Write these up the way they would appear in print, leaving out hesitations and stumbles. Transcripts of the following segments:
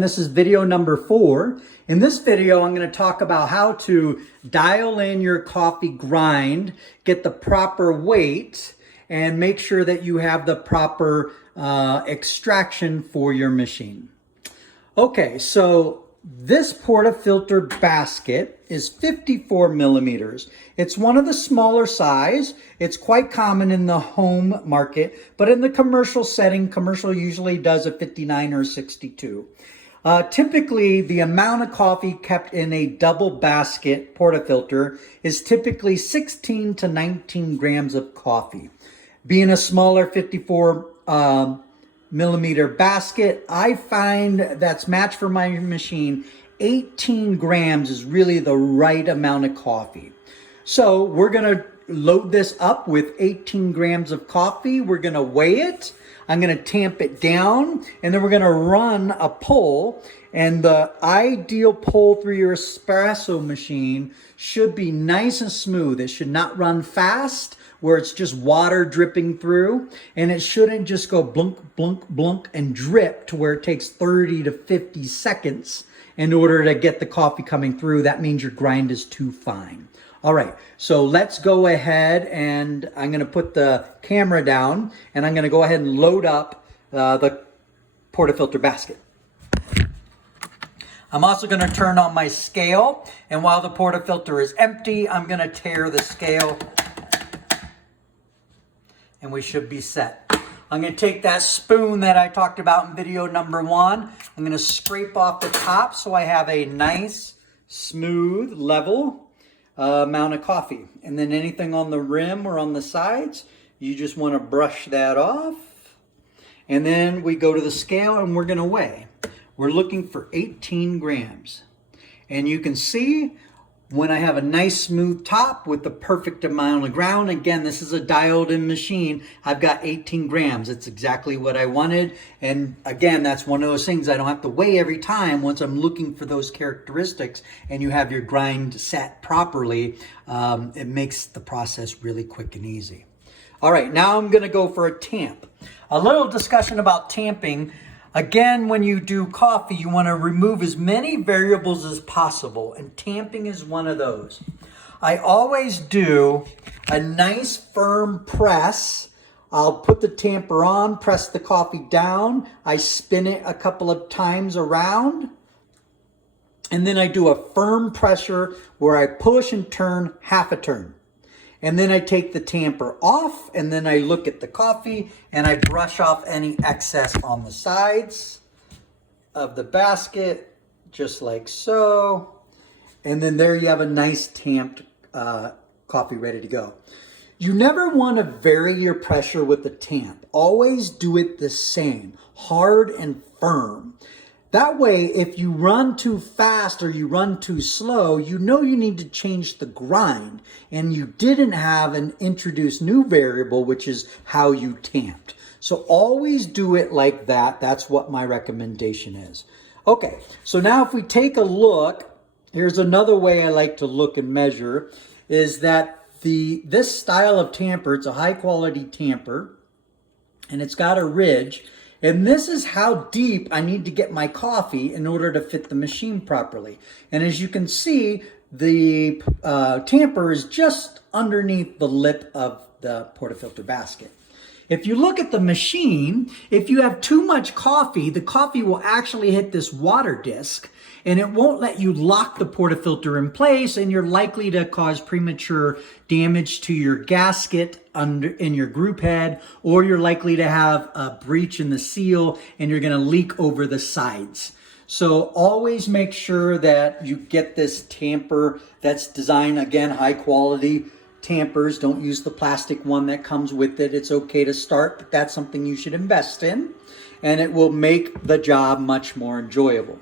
This is video number 4. In this video, I'm going to talk about how to dial in your coffee grind, get the proper weight, and make sure that you have the proper extraction for your machine. Okay, so this portafilter basket is 54 millimeters. It's one of the smaller size. It's quite common in the home market, but in the commercial setting, commercial usually does a 59 or 62. Typically, the amount of coffee kept in a double basket portafilter is typically 16 to 19 grams of coffee. Being a smaller 54 millimeter basket, I find that's matched for my machine. 18 grams is really the right amount of coffee. So we're going to load this up with 18 grams of coffee. We're going to weigh it. I'm going to tamp it down, and then we're going to run a pull. And the ideal pull through your espresso machine should be nice and smooth. It should not run fast where it's just water dripping through, and it shouldn't just go blunk, blunk, blunk and drip to where it takes 30 to 50 seconds in order to get the coffee coming through. That means your grind is too fine. All right, so let's go ahead, and I'm going to put the camera down, and I'm going to go ahead and load up the portafilter basket. I'm also going to turn on my scale, and while the portafilter is empty, I'm going to tear the scale, and we should be set. I'm going to take that spoon that I talked about in video number 1. I'm going to scrape off the top so I have a nice, smooth, level amount of coffee. And then anything on the rim or on the sides, you just want to brush that off. And then we go to the scale and we're going to weigh. We're looking for 18 grams. And you can see when I have a nice smooth top with the perfect amount of ground, again, this is a dialed in machine, I've got 18 grams. It's exactly what I wanted. And again, that's one of those things I don't have to weigh every time once I'm looking for those characteristics and you have your grind set properly. It makes the process really quick and easy. All right, now I'm gonna go for a tamp. A little discussion about tamping. Again, when you do coffee, you want to remove as many variables as possible, and tamping is one of those. I always do a nice firm press. I'll put the tamper on, press the coffee down. I spin it a couple of times around, and then I do a firm pressure where I push and turn half a turn. And then I take the tamper off, and then I look at the coffee and I brush off any excess on the sides of the basket, just like so. And then there you have a nice tamped coffee ready to go. You never want to vary your pressure with the tamp. Always do it the same, hard and firm. That way, if you run too fast or you run too slow, you know you need to change the grind, and you didn't have an introduced new variable, which is how you tamped. So always do it like that. That's what my recommendation is. Okay, so now if we take a look, here's another way I like to look and measure, is that this style of tamper, it's a high quality tamper, and it's got a ridge. And this is how deep I need to get my coffee in order to fit the machine properly. And as you can see, the tamper is just underneath the lip of the portafilter basket. If you look at the machine, if you have too much coffee, the coffee will actually hit this water disc, and it won't let you lock the portafilter in place, and you're likely to cause premature damage to your gasket in your group head, or you're likely to have a breach in the seal and you're going to leak over the sides. So always make sure that you get this tamper that's designed, again, high quality tampers. Don't use the plastic one that comes with it. It's okay to start, but that's something you should invest in, and it will make the job much more enjoyable.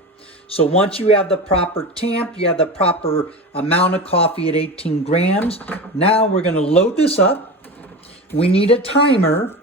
So once you have the proper tamp, you have the proper amount of coffee at 18 grams. Now we're going to load this up. We need a timer,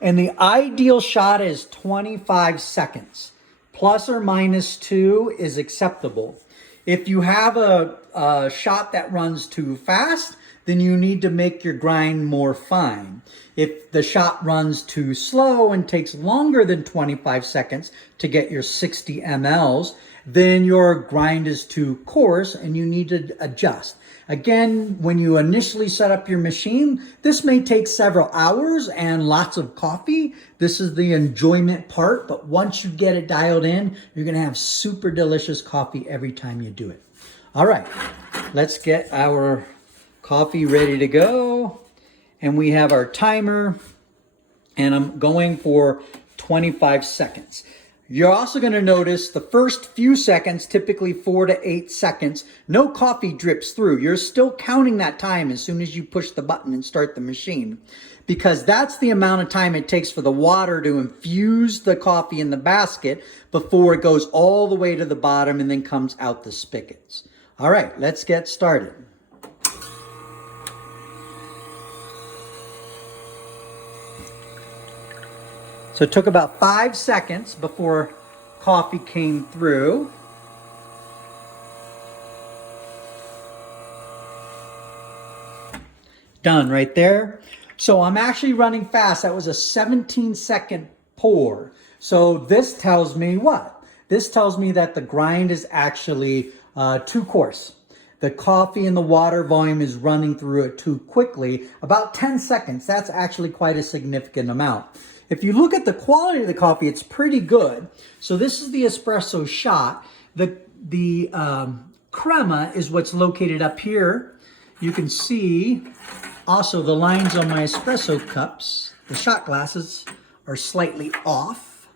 and the ideal shot is 25 seconds. Plus or minus 2 is acceptable. If you have a shot that runs too fast, then you need to make your grind more fine. If the shot runs too slow and takes longer than 25 seconds to get your 60 mLs, then your grind is too coarse and you need to adjust. Again, when you initially set up your machine, this may take several hours and lots of coffee. This is the enjoyment part, but once you get it dialed in, you're gonna have super delicious coffee every time you do it. All right, let's get our coffee ready to go. And we have our timer, and I'm going for 25 seconds. You're also going to notice the first few seconds, typically 4 to 8 seconds, no coffee drips through. You're still counting that time as soon as you push the button and start the machine, because that's the amount of time it takes for the water to infuse the coffee in the basket before it goes all the way to the bottom and then comes out the spigots. All right, let's get started. So it took about 5 seconds before coffee came through. Done right there. So I'm actually running fast. That was a 17-second pour. So this tells me what? This tells me that the grind is actually too coarse. The coffee and the water volume is running through it too quickly. About 10 seconds. That's actually quite a significant amount. If you look at the quality of the coffee, it's pretty good. So this is the espresso shot. The crema is what's located up here. You can see also the lines on my espresso cups. The shot glasses are slightly off.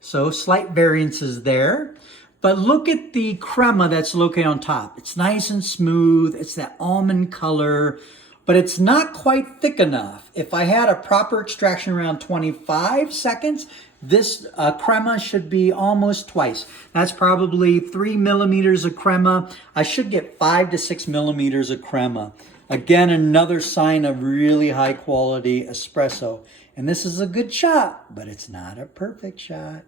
So slight variances there. But look at the crema that's located on top. It's nice and smooth. It's that almond color, but it's not quite thick enough. If I had a proper extraction around 25 seconds, this crema should be almost twice. That's probably 3 millimeters of crema. I should get 5 to 6 millimeters of crema. Again, another sign of really high quality espresso. And this is a good shot, but it's not a perfect shot.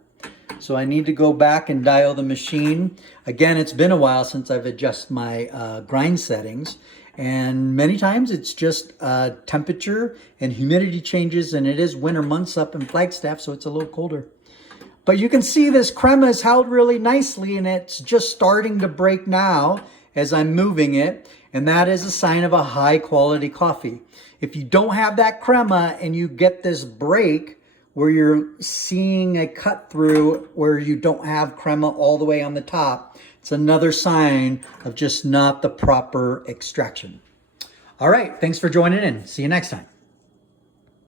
So I need to go back and dial the machine. Again, it's been a while since I've adjusted my grind settings. And many times it's just temperature and humidity changes, and it is winter months up in Flagstaff, so it's a little colder. But you can see this crema is held really nicely, and it's just starting to break now as I'm moving it, and that is a sign of a high quality coffee. If you don't have that crema and you get this break where you're seeing a cut through where you don't have crema all the way on the top, it's another sign of just not the proper extraction. All right, thanks for joining in. See you next time.